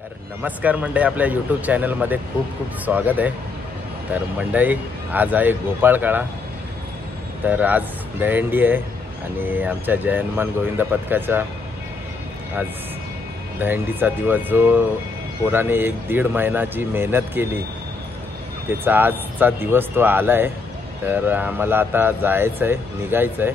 तर नमस्कार मंडळी, आपल्या यूट्यूब चॅनलमध्ये खूप खूप स्वागत आहे। तर मंडळी, आज आहे गोपाळकाळा। तर आज दहीहंडी आहे आणि आमच्या जय हनुमान गोविंद पथकाचा आज दहीहंडीचा दिवस, जो पोराने 1-1.5 महिना जी मेहनत केली त्याचा आजचा दिवस तो आला आहे। तर आम्हाला आता जायचं आहे, निघायचं आहे।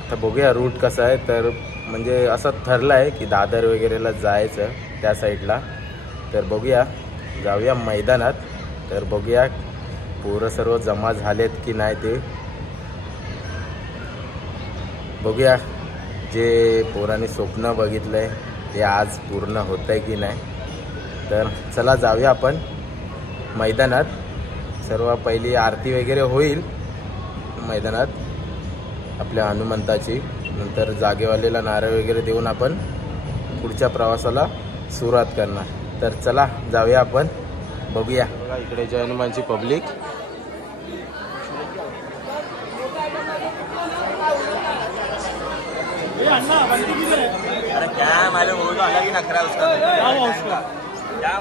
आता बघूया रूट कसा आहे। तर म्हणजे असं ठरलं आहे की दादर वगैरेला जायचं त्या साईडला। तर बघूया, जाऊया मैदानात। तर बघूया पोरं सर्व जमा झालेत की नाही ते बघूया। जे पोरांनी स्वप्न बघितलंय ते आज पूर्ण होतंय की नाही। तर चला जाऊया आपण मैदानात। सर्व पहिली आरती वगैरे होईल मैदानात आपल्या हनुमंताची, नंतर जागेवालेला नारळ वगैरे देऊन आपण पुढच्या प्रवासाला सुरुवात करणार। तर चला जाऊया आपण, बघूया। इकडे जय हनुमानची पब्लिक। अरे क्या मालूम, वो तो अलग ही नखरा उसका। क्या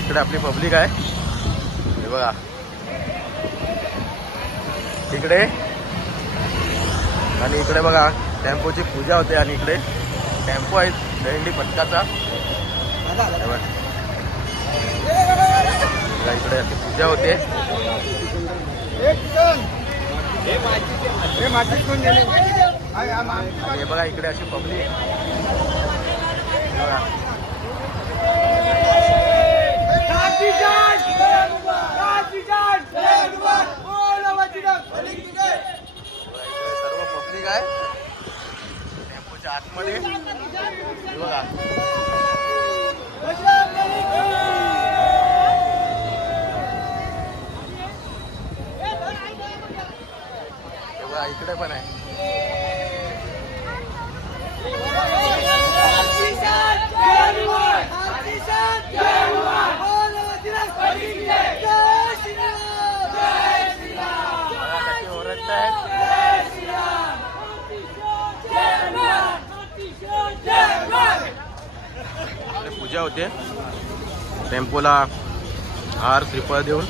इकडे आपली पब्लिक आहे, हे बघा इकडे। आणि इकडे बघा टेम्पोची पूजा होते आणि इकडे टेम्पो आहे दहीहंडी पथकाचा। इकडे अशी पूजा होते। हे बघा इकडे अशी पब्लिक बघा। सर्व पब्लिक आहे टेम्पोच्या आतमध्ये बघा। बघा इकडे पण आहे। पूजा होते टेम्पोला हार श्रीफळ देऊन।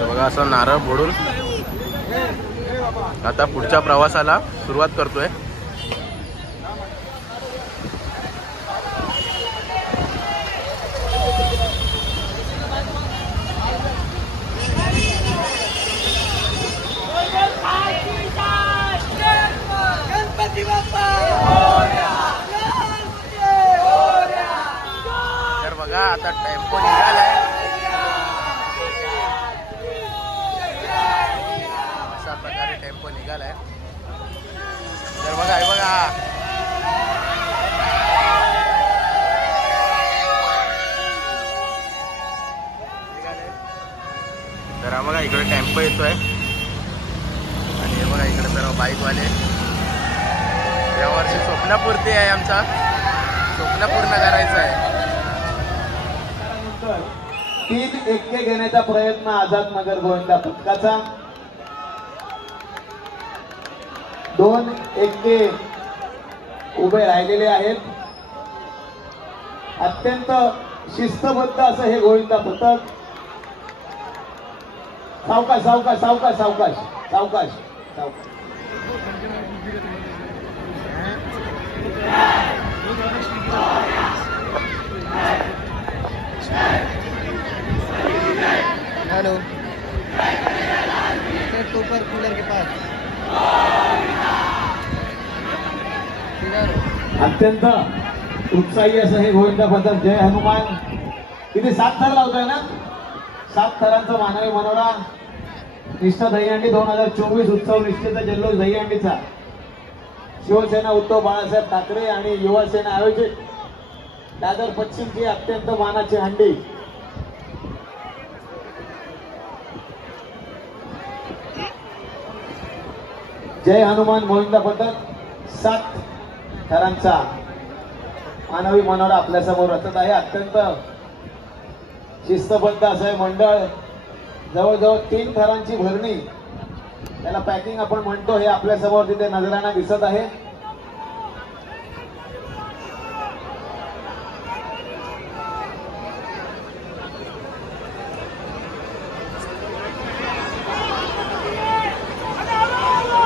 बघा असं नारळ फोडून आता पुढच्या प्रवासाला सुरुवात करतोय। निघालाय. तर बघा हे बघा तर हा बघा इकडे टेम्पो येतोय आणि हे बघा इकडे सर्व बाईकवाले. यावर्षी स्वप्नपूर्ती आहे, आमचा स्वप्न पूर्ण करायचं आहे. 3 एक्के घेण्याचा प्रयत्न आझाद नगर गोविंदा पथकाचा. 2 एक्के उभे राहिलेले आहेत. अत्यंत शिस्तबद्ध असं हे गोविंदा पथक. सावकाश सावकाश सावकाश सावकाश सावकाश सावकाश. हेलो टोपर कूलर के पास. अत्यंत उत्साही असं हे गोविंदा पथक. जय हनुमान. किती 7 थर लावतोय ना. 7 थरांचा मानवी मनोरा. निष्ठा दहीहंडी 2024 उत्सव निष्ठेचा जल्लोष दहीहंडीचा. शिवसेना उद्धव बाळासाहेब ठाकरे आणि युवा सेना आयोजित दादर पश्चिमची अत्यंत मानाची हंडी. जय हनुमान गोविंदा पथक 7 थरांचा मानवी मनोरा आपल्या समोर रचत आहे. अत्यंत शिस्तबद्ध असं हे मंडळ. जवळजवळ 3 थरांची भरणी, त्याला पॅकिंग आपण म्हणतो, हे आपल्या समोर तिथे नजरांना दिसत आहे.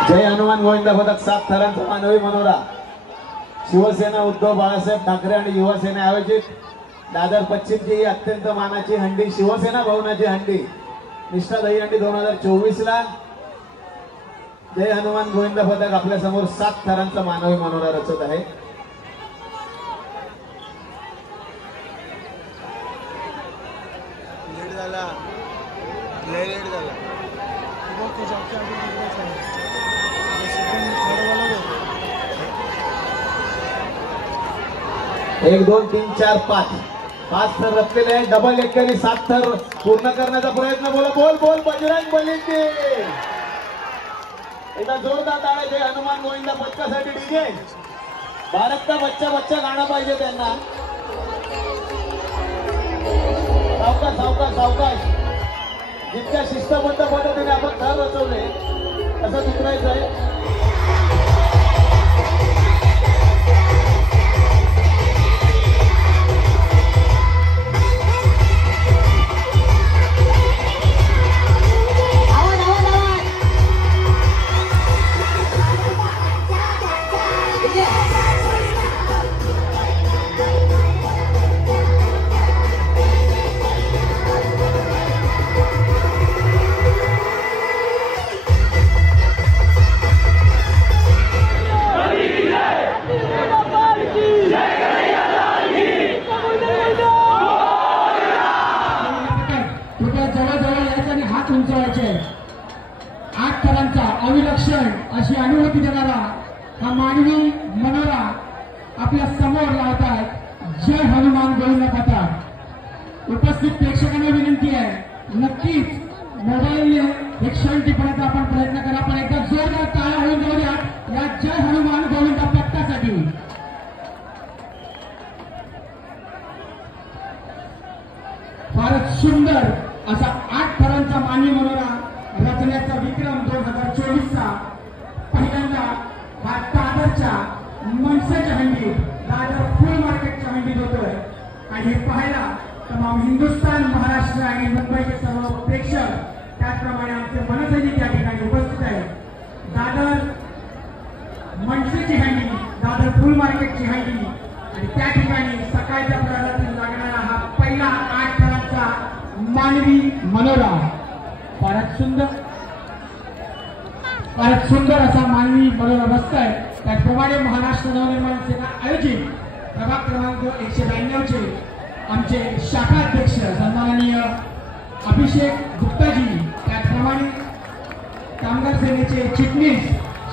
जय हनुमान गोविंदा पथक 7 थरांचा मानवी मनोरा. शिवसेना उद्धव बाळासाहेब ठाकरे आणि युवा सेना आयोजित दादर पश्चिमची ही अत्यंत मानाची हंडी, शिवसेना भवनाची हंडी, निष्ठा दहीहंडी 2024 ला. जय हनुमान गोविंदा पथक आपल्या समोर 7 थरांचा मानवी मनोरा रचत आहे. लेट झाला. एक 2 3 4 5 थर रचलेले आहे. डबल एक्केने 7 थर पूर्ण करण्याचा प्रयत्न. बोल बोल बोल बजरंग बलींची. एकदा जोरदार टाळ्या जय हनुमान गोविंदा पथकासाठी. डीजे भारत का बच्चा बच्चा गाणं पाहिजे त्यांना. सावकाश सावकाश सावकाश. जितक्या शिस्तबद्ध पद्धतीने आपण थर रचवले असं उतरायचं आहे. अविलक्षण अशी अनुभूती देणारा हा मानवी मनोरा आपल्या समोर लावतात. जय हनुमान गोविंदा पथक. उपस्थित प्रेक्षकांना विनंती आहे, नक्कीच मोबाईलने एक क्षण टिपण्याचा आपण प्रयत्न करा, पण एकदा जोरदार टाळ्या होऊन जाऊया या जय हनुमान गोविंदा पथकासाठी. फारच सुंदर असा 8 थरांचा मानवी मनोरा रचण्याचा विक्रम 2024चा पहिल्यांदा हा दादरच्या मनसेच्या हंडीत, दादर फुल मार्केटच्या हंडीत होतोय. आणि हे पाहायला तमाम हिंदुस्थान, महाराष्ट्र आणि मुंबईचे सर्व प्रेक्षक, त्याचप्रमाणे आमचे मनसैनिक या ठिकाणी उपस्थित आहेत. दादर मनसेची हंडी, दादर फुल मार्केटची हंडी आणि त्या ठिकाणी सकाळच्या प्रहरातील लागणारा हा पहिला 8 थरांचा मानवी मनोरा. फारच सुंदर असा मानवी मनोरा बसतोय. त्याचप्रमाणे महाराष्ट्र नवनिर्माण सेना आयोजित प्रभाग क्रमांक 192 चे आमचे शाखाध्यक्ष सन्माननीय अभिषेक गुप्ताजी, त्याचप्रमाणे कामगार सेनेचे चिटणीस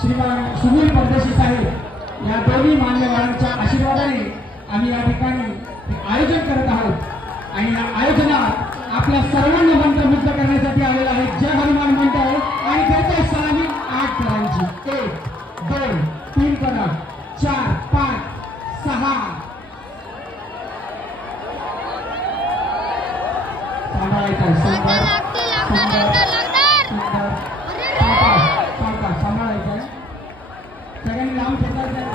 श्रीमान सुनील परदेशी साहेब या दोन्ही मान्यवरांच्या आशीर्वादाने आम्ही या ठिकाणी आयोजन करत आहोत आणि या आयोजनात आपल्या सर्वांना मंत्रमुग्ध करण्यासाठी आलेला आहे जय हनुमान मंडळ आणि त्याच्या सलामी 8 थरांची 1 2 3 करा 4 5 6 सांभाळायचं सांभाळायचं सगळ्यांनी लांब ठेवायचं.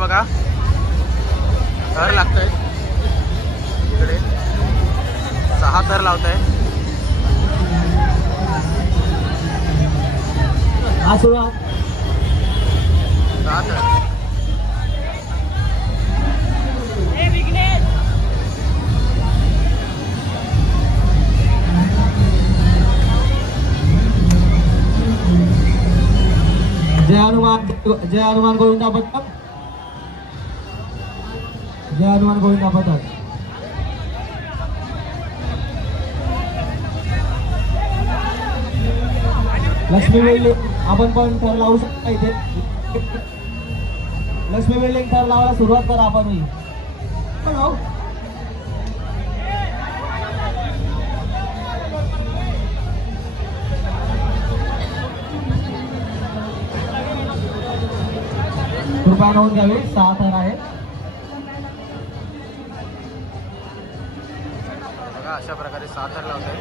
बघा थर लागतंय इकडे 6 थर लावत आहे. हा सुरुवात 6 थर. जय हनुमान गोविंदा पथक. जय हनुमान गोविंदा पथक. लक्ष्मी बिल्डिंग आपण पण थर लावू शकता इथे. लक्ष्मी बिल्डिंग थर लावायला सुरुवात करा आपण. कृपया नोंद घ्यावी. 6 थर आहेत. अशा प्रकारे 6 थर लावत आहे.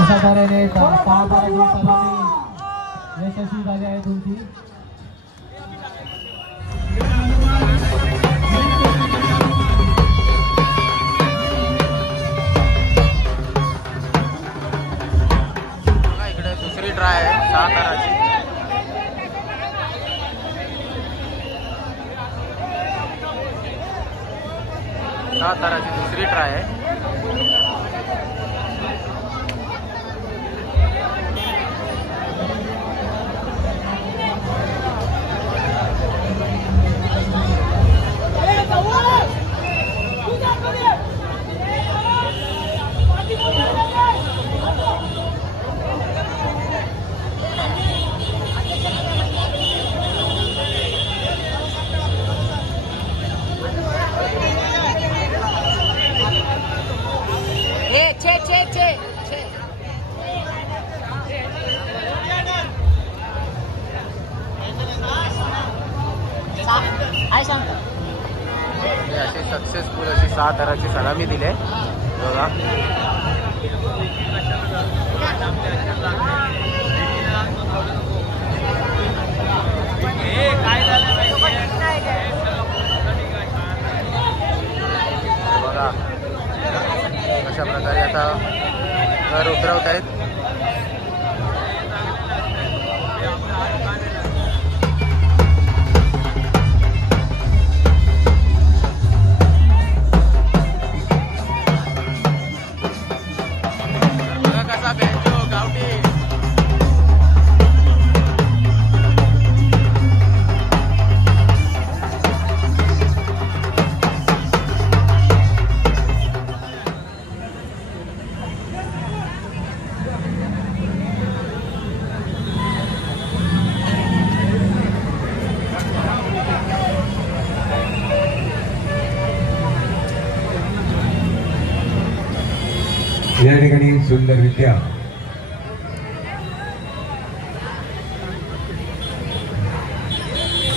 अशा तऱ्हेने 6 थरांची सलामी यशस्वी झाली आहे तुमची. इकडे दुसरी ट्राय आहे 6 थराची. 6 थराची दुसरी ट्राय आहे. अशी सक्सेसफुल अशी 6 थराची सलामी दिली बघा. बघा अशा प्रकारे आता घर उतरवत आहेत. बघा कसा बँजो गावठी. या ठिकाणी सुंदररित्या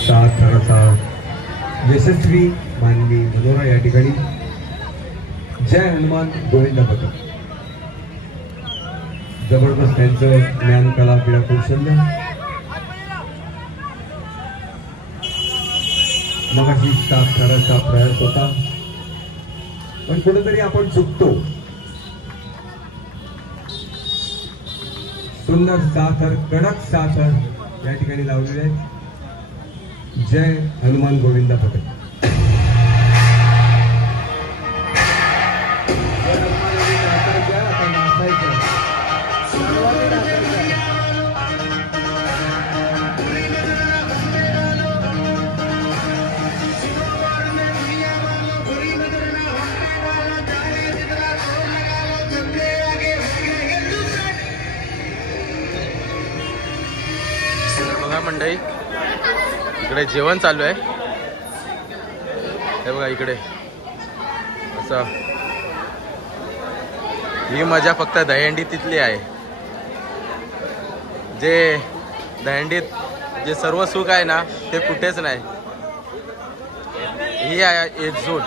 सात थराचा यशस्वी मानवी मनोरा या ठिकाणी जय हनुमान गोविंद पथक. जबरदस्त त्यांचं ज्ञान कला क्रीडा कौशल्य. मगाशी 7 थराचा प्रयास होता पण कुठेतरी आपण चुकतो. सुंदर 6 थर, कडक 6 थर या ठिकाणी लावलेले आहेत. जय हनुमान गोविंद पथक. बघा मंडळी इकडे जेवण चालू आहे. हे बघा इकडे असं ही मजा फक्त दहीहंडी तिथली आहे. जे दहीहंडीत जे सर्व सुख आहे ना ते कुठेच नाही. ही आहे एकजूट.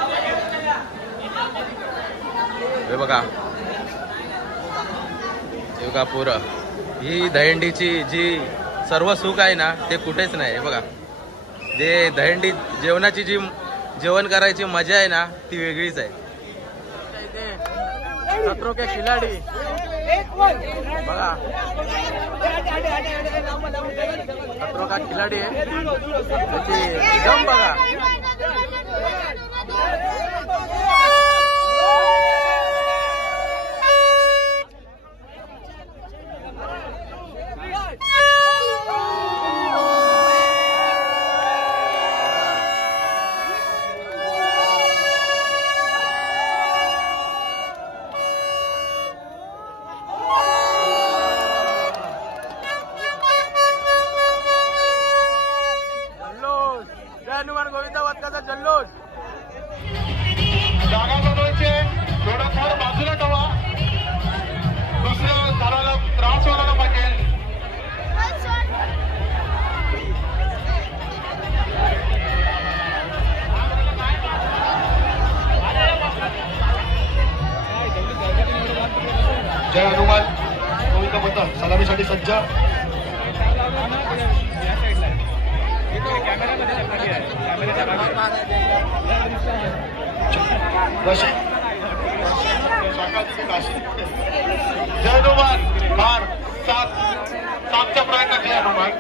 हे बघा पोरं ही दहीहंडीची जी सर्व सुख आहे ना ते कुठेच नाही. हे बघा जे दहीहंडी जेवणाची जी जेवण करायची मजा आहे ना ती वेगळीच आहे. खतरों के खिलाडी बघा खतरों का खिलाडी आहे त्याची दम बघा. हनुमान गोविंद पथकाचा जल्लोष. जागा बनवायचे थोडं फार बाजूला ठेवा. दुसऱ्या झाडाला त्रास व्हायला पाहिजे. जय हनुमान गोविंद पथक सलामीसाठी सज्ज. जय हनुमान फार 7चा प्रयत्न. जय हनुमान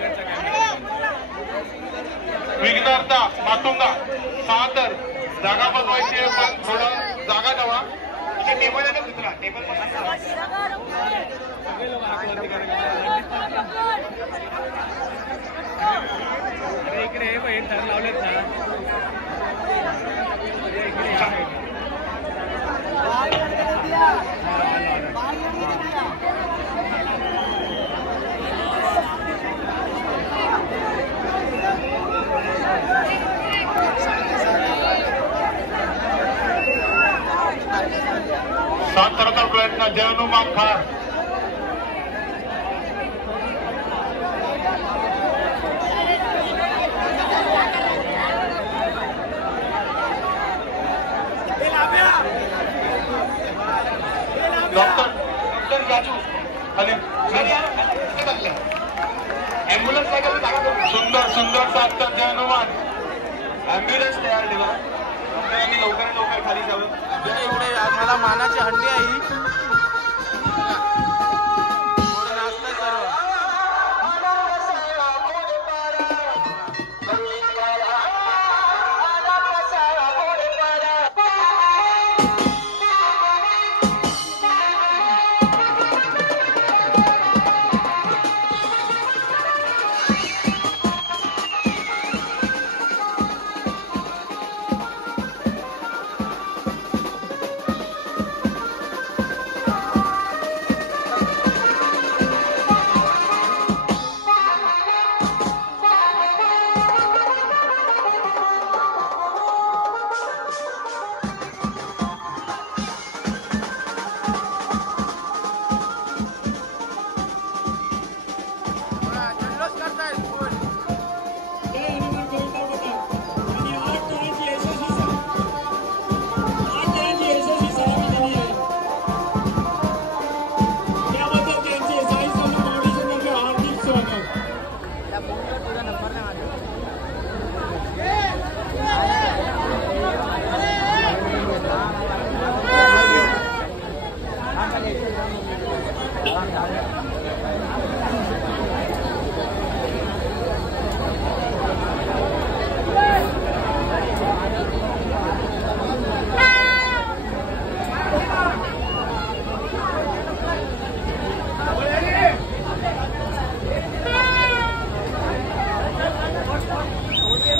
विघ्नहर्ता मातुंगा 6 तर जागा बनवायची पण थोडं जागा द्यावा. टेबल आहे ना दुसरा टेबल इकडे लावलेत ना. 7 थराचा प्रयत्न. जय हनुमान फार राजू खाली ॲम्ब्युलन्स काय करतो जागा करू. सुंदर सुंदर सात जय हनुमान. ॲम्ब्युलन्स तयार ठेवा. आणि लवकर लवकर खाली जावं. इकडे मला मानाची हंडी आहे ही. थोडं नाचतंय सर्व.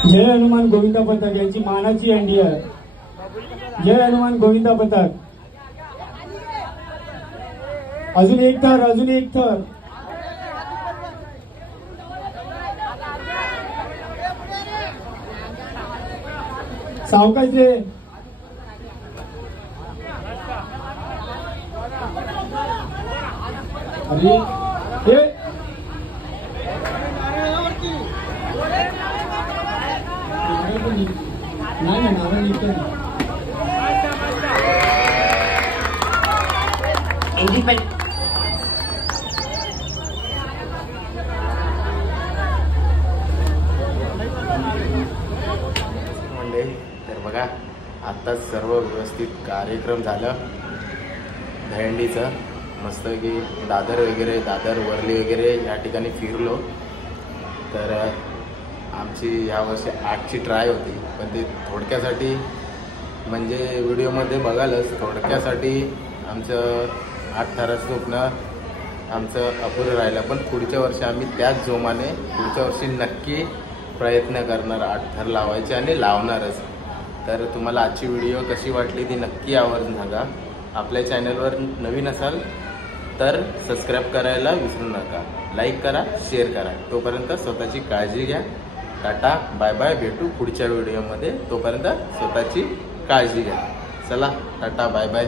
जय हनुमान गोविंदा पथक यांची मानाची हंडी आहे. जय हनुमान गोविंदा पथक. अजून एक थर, अजून एक थर. सावकाश रे. अरे नाही ना नाव लिहितो मंडळी. तर बघा आत्ताच सर्व व्यवस्थित कार्यक्रम झालं दहीहंडीचं. मस्त की दादर वगैरे, दादर वरली वगैरे या ठिकाणी फिरलो. तर आमची यावर्षी 8ची ट्राय होती, पण ती थोडक्यासाठी म्हणजे व्हिडिओमध्ये बघालच थोडक्यासाठी आमचं 8 थराचं स्वप्न आमचं अपुरं राहिलं. पण पुढच्या वर्षी आम्ही त्याच जोमाने पुढच्या वर्षी नक्की प्रयत्न करणार 8 थर लावायचे आणि लावणारच. तर तुम्हाला आजची व्हिडिओ कशी वाटली ती नक्की आवर्जून सांगा. आपल्या चॅनलवर नवीन असाल तर सबस्क्राईब करायला विसरू नका. लाईक करा, शेअर करा. तोपर्यंत स्वतःची काळजी घ्या. Tata bye bye. भेटू पुढच्या व्हिडिओमध्ये. तोपर्यंत स्वतःची काळजी घ्या. चला टाटा बाय बाय.